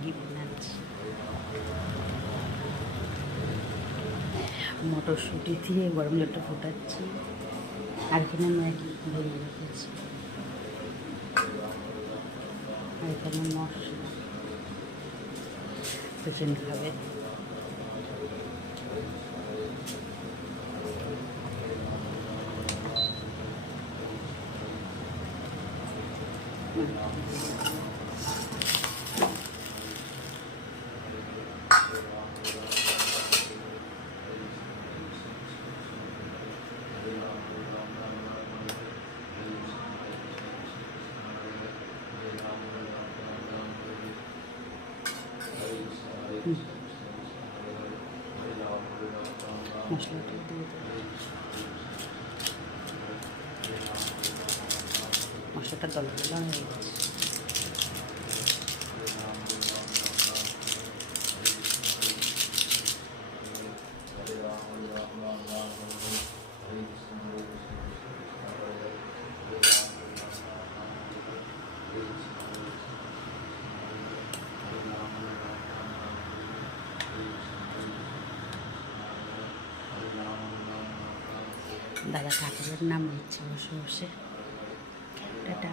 Maggi বানাচ্ছি। মটরশুঁটি দিয়ে গরম জলটা ফোটাচ্ছি, আর এখানে ম্যাগি ভেজে রেখেছি, আর এখানে মশলা পেশেন্ট খাবে। মশলাটা দিয়ে মশলাটা দলা হয়ে গেছে। দাদা ঠাকুরের নাম নিচ্ছে বসে বসে। টাটা।